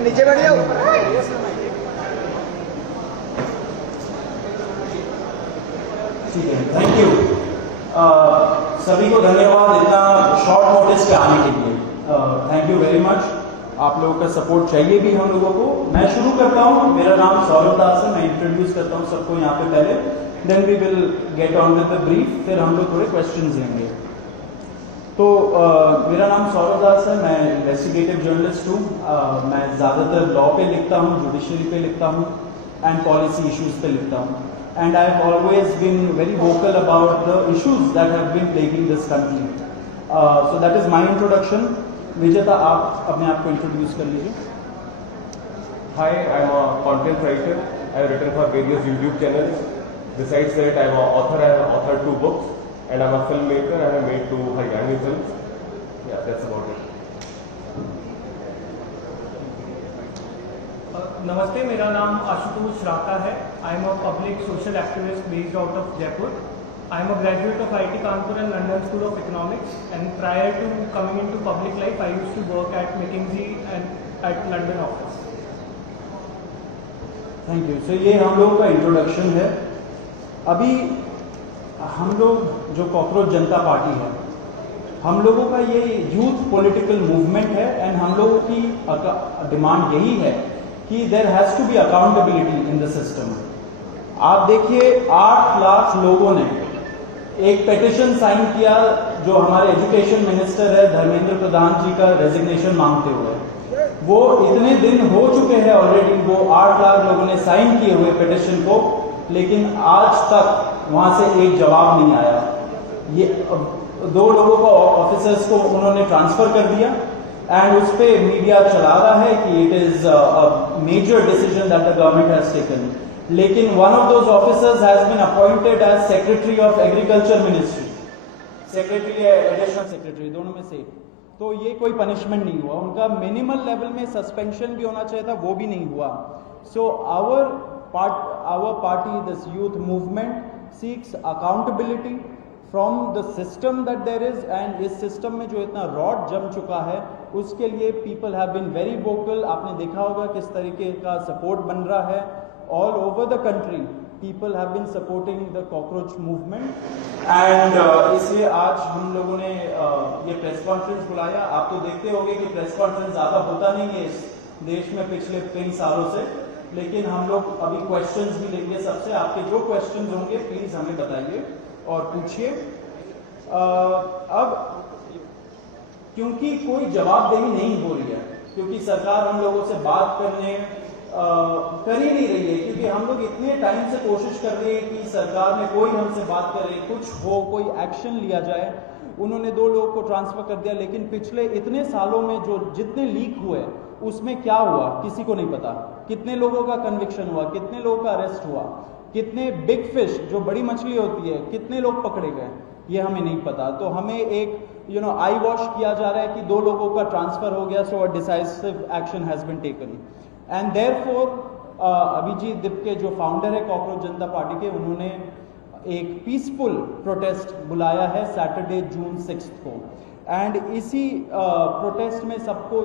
नीचे बैठ जाओ। ठीक है, थैंक यू। सभी को धन्यवाद इतना शॉर्ट नोटिस पे आने के लिए। Thank you very much. आप लोगों का सपोर्ट चाहिए भी हम लोगों को। मैं शुरू करता हूँ। मेरा नाम सौरभ दास है। मैं इंट्रोड्यूस करता हूँ सबको यहाँ पे पहले, then we will get on with the brief, फिर हम लोग थोड़े क्वेश्चंस लेंगे। तो मेरा नाम सौरभ दास है। मैं इन्वेस्टिगेटिव जर्नलिस्ट हूँ। मैं ज़्यादातर लॉ पे लिखता हूँ, जुडिशरी पे लिखता हूँ एंड पॉलिसी इश्यूज पे लिखता हूँ। And I have always been very vocal about the issues that have been plaguing this country. So that is my introduction. Vijeta, आप अपने आप को इंट्रोड्यूस कर लीजिए। Hi, I am a content writer. I have written for various YouTube channels. Besides that, I am an author. I have authored 2 books. And I am a filmmaker. I have made 2 Haryani films. Yeah, that's about it. नमस्ते, मेरा नाम आशुतोष राका है। I am a public social activist based out of Jaipur. I am a graduate of IIT Kanpur and London School of Economics, and prior to coming into public life I used to work at McKinsey and at London office. Thank you. So ये हम लोगों का introduction है। अभी हम लोग जो cockroach जनता party है, हम लोगों का ये यूथ पॉलिटिकल मूवमेंट है एंड हम लोगों की डिमांड यही है कि there has to be accountability in the system. आप देखिए 8 लाख लोगों ने एक पेटिशन साइन किया जो हमारे एजुकेशन मिनिस्टर है धर्मेंद्र प्रधान जी का रेजिग्नेशन मांगते हुए। वो इतने दिन हो चुके हैं ऑलरेडी, वो 8 लाख लोगों ने साइन किए हुए पेटिशन को, लेकिन आज तक वहां से एक जवाब नहीं आया। ये 2 लोगों को ऑफिसर्स को उन्होंने ट्रांसफर कर दिया एंड उस पर मीडिया चला रहा है कि it is a major decision that the government has taken. लेकिन one of those officers has been appointed as secretary of agriculture ministry, secretary या एडिशनल सेक्रेटरी, दोनों में से। तो ये कोई पनिशमेंट नहीं हुआ उनका। मिनिमल लेवल में सस्पेंशन भी होना चाहिए था, वो भी नहीं हुआ। So our party, this youth movement seeks accountability from the system that there is, and इस सिस्टम में जो इतना रॉड जम चुका है उसके लिए people have been very vocal. आपने देखा होगा किस तरीके का सपोर्ट बन रहा है all over the country. People have been supporting the cockroach movement and इसलिए आज हम लोगों ने ये प्रेस कॉन्फ्रेंस बुलाया। आप तो देखते होंगे कि प्रेस कॉन्फ्रेंस ज़्यादा होता नहीं है इस देश में पिछले कई सालों से, लेकिन हम लोग अभी क्वेश्चंस भी लेंगे सबसे। आपके जो क्वेश्चंस होंगे प्लीज हमें बताइए और पूछिए। अब क्योंकि कोई जवाबदेही नहीं हो रही है, क्योंकि सरकार हम लोगों से बात करने कर ही नहीं रही है, क्योंकि हम लोग इतने टाइम से कोशिश कर रहे हैं कि सरकार में कोई हमसे बात करे, कुछ हो, कोई एक्शन लिया जाए। उन्होंने 2 लोगों को ट्रांसफर कर दिया, लेकिन पिछले इतने सालों में जो जितने लीक हुए उसमें क्या हुआ किसी को नहीं पता। कितने लोगों का कन्विक्शन हुआ, कितने लोगों का अरेस्ट हुआ, कितने बिग फिश जो बड़ी मछली होती है कितने लोग पकड़े गए, ये हमें नहीं पता। तो हमें एक आई वॉश किया जा रहा है कि 2 लोगों का ट्रांसफर हो गया, so a decisive action has been taken. And therefore Abhijit Dipke जो फाउंडर है कॉकरोच जनता पार्टी के, उन्होंने एक पीसफुल प्रोटेस्ट बुलाया है सैटरडे जून 6 को। एंड इसी प्रोटेस्ट में सबको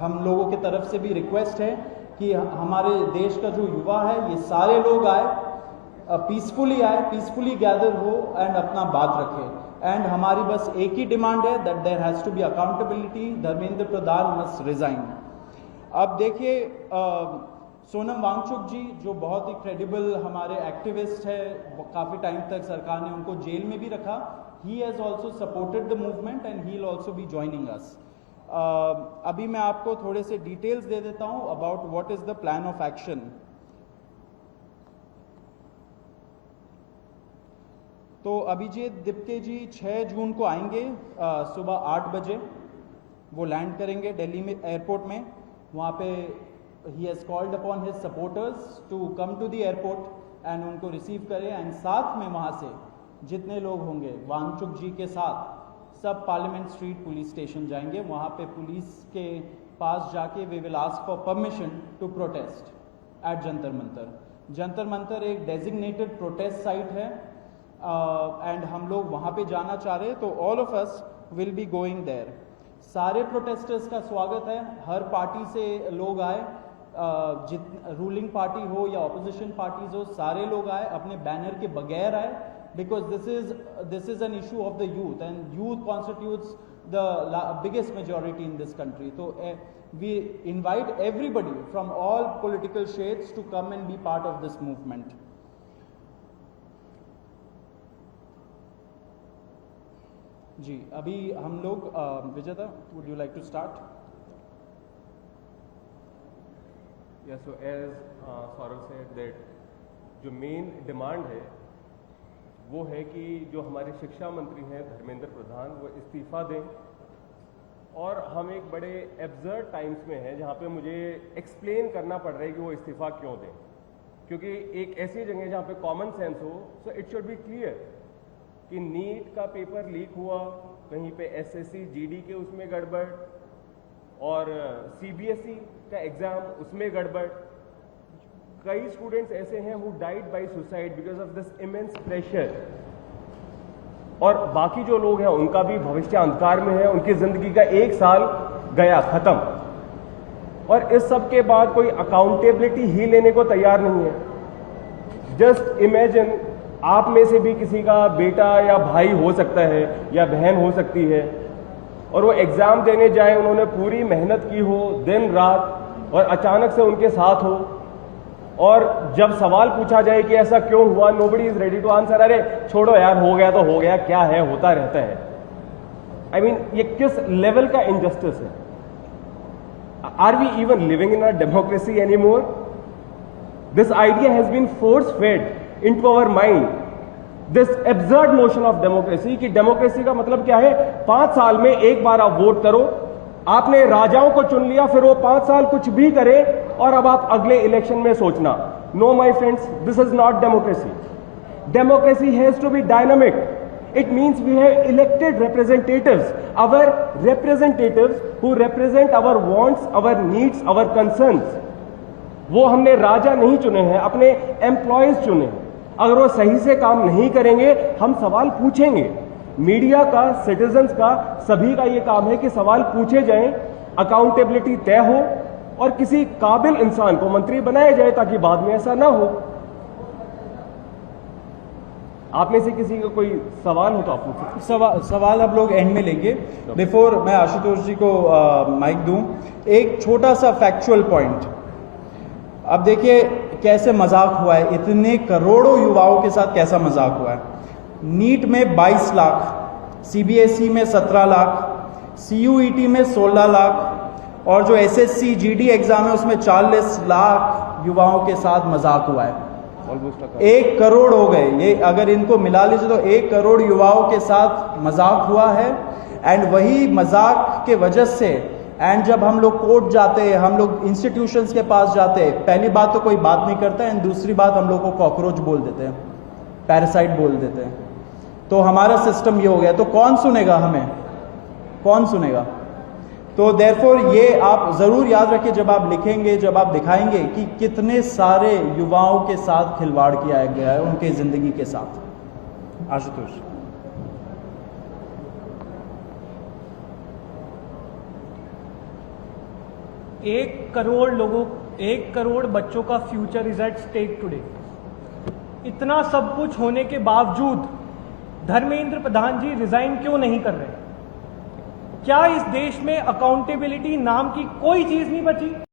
हम लोगों की तरफ से भी रिक्वेस्ट है कि हमारे देश का जो युवा है ये सारे लोग आए, पीसफुली आए, पीसफुली गैदर हो एंड अपना बात रखे। एंड हमारी बस एक ही डिमांड है that there has to be accountability, Dharmendra Pradhan must resign. अब देखिए सोनम वांगचुक जी जो बहुत ही क्रेडिबल हमारे एक्टिविस्ट है, काफ़ी टाइम तक सरकार ने उनको जेल में भी रखा। He has also supported the movement and he will also be joining us. अभी मैं आपको थोड़े से डिटेल्स दे देता हूँ about what is the plan of action. तो अभिजीत दिप्के जी 6 जून को आएंगे सुबह 8 बजे। वो लैंड करेंगे दिल्ली में एयरपोर्ट में। वहाँ पे ही has called upon his supporters to come to the airport and उनको रिसीव करें। एंड साथ में वहाँ से जितने लोग होंगे वांगचुक जी के साथ सब पार्लियामेंट स्ट्रीट पुलिस स्टेशन जाएंगे। वहाँ पे पुलिस के पास जाके we will ask for permission to protest at Jantar Mantar. Jantar Mantar एक डेजिग्नेटेड प्रोटेस्ट साइट है एंड हम लोग वहाँ पे जाना चाह रहे हैं, तो all of us will be going there. सारे प्रोटेस्टर्स का स्वागत है, हर पार्टी से लोग आए, रूलिंग पार्टी हो या ऑपोजिशन पार्टीज हो, सारे लोग आए, अपने बैनर के बगैर आए, because this is an issue of the youth and youth constitutes the biggest majority in this country. So we invite everybody from all political shades to come and be part of this movement. जी अभी हम लोग विजेता, would you like to start? Yeah, so as Saurav said that जो main demand है वो है कि जो हमारे शिक्षा मंत्री हैं धर्मेंद्र प्रधान वो इस्तीफ़ा दें। और हम एक बड़े एब्सर्ड टाइम्स में हैं जहाँ पे मुझे एक्सप्लेन करना पड़ रहा है कि वो इस्तीफ़ा क्यों दें, क्योंकि एक ऐसी जगह जहाँ पे कॉमन सेंस हो, so it should be clear कि नीट का पेपर लीक हुआ, कहीं पे एसएससी जीडी के उसमें गड़बड़ और सीबीएसई का एग्ज़ाम उसमें गड़बड़। कई स्टूडेंट्स ऐसे हैं who died by suicide because of this immense pressure, और बाकी जो लोग हैं उनका भी भविष्य अंधकार में है, उनकी जिंदगी का 1 साल गया खत्म, और इस सब के बाद कोई अकाउंटेबिलिटी ही लेने को तैयार नहीं है। जस्ट इमेजिन आप में से भी किसी का बेटा या भाई हो सकता है या बहन हो सकती है, और वो एग्जाम देने जाए, उन्होंने पूरी मेहनत की हो दिन रात, और अचानक से उनके साथ हो, और जब सवाल पूछा जाए कि ऐसा क्यों हुआ, nobody is ready to answer. अरे छोड़ो यार, हो गया तो हो गया, क्या है, होता रहता है। आई मीन ये किस लेवल का इनजस्टिस है? Are we even living in a democracy any more? This idea has been force fed into our mind, this absurd notion of democracy, कि डेमोक्रेसी का मतलब क्या है? 5 साल में एक बार आप वोट करो, आपने राजाओं को चुन लिया, फिर वो 5 साल कुछ भी करे, और अब आप अगले इलेक्शन में सोचना। No my friends, this is not democracy. Democracy has to be dynamic. It means we have elected representatives, our representatives who represent our wants, our needs, our concerns. वो हमने राजा नहीं चुने हैं, अपने एम्प्लॉयज चुने हैं। अगर वो सही से काम नहीं करेंगे, हम सवाल पूछेंगे। मीडिया का, सिटीजन्स का, सभी का ये काम है कि सवाल पूछे जाएं, अकाउंटेबिलिटी तय हो, और किसी काबिल इंसान को मंत्री बनाया जाए ताकि बाद में ऐसा ना हो। आप में से किसी का कोई सवाल हो तो आप पूछ सकते। सवाल आप लोग एंड में लेंगे। बिफोर मैं आशुतोष जी को माइक दूं, एक छोटा सा फैक्चुअल पॉइंट। अब देखिए कैसे मजाक हुआ है, इतने करोड़ों युवाओं के साथ कैसा मजाक हुआ है। नीट में 22 लाख, सीबीएसई में 17 लाख, सीयूईटी में 16 लाख, और जो एसएससी जीडी एग्जाम है उसमें 40 लाख युवाओं के साथ मजाक हुआ है। ऑलमोस्ट 1 करोड़ हो गए। ये अगर इनको मिला लीजिए तो 1 करोड़ युवाओं के साथ मजाक हुआ है। एंड वही मजाक के वजह से, एंड जब हम लोग कोर्ट जाते हैं, हम लोग इंस्टीट्यूशंस के पास जाते हैं, पहली बात तो कोई बात नहीं करता है, एंड दूसरी बात हम लोग को कॉकरोच बोल देते हैं, पैरासाइट बोल देते हैं। तो हमारा सिस्टम ये हो गया, तो कौन सुनेगा हमें, कौन सुनेगा? तो देयरफॉर ये आप जरूर याद रखिए जब आप लिखेंगे, जब आप दिखाएंगे कि कितने सारे युवाओं के साथ खिलवाड़ किया गया है, उनके जिंदगी के साथ। आशुतोष। 1 करोड़ बच्चों का future is at stake today. इतना सब कुछ होने के बावजूद धर्मेंद्र प्रधान जी रिजाइन क्यों नहीं कर रहे? क्या इस देश में अकाउंटेबिलिटी नाम की कोई चीज नहीं बची?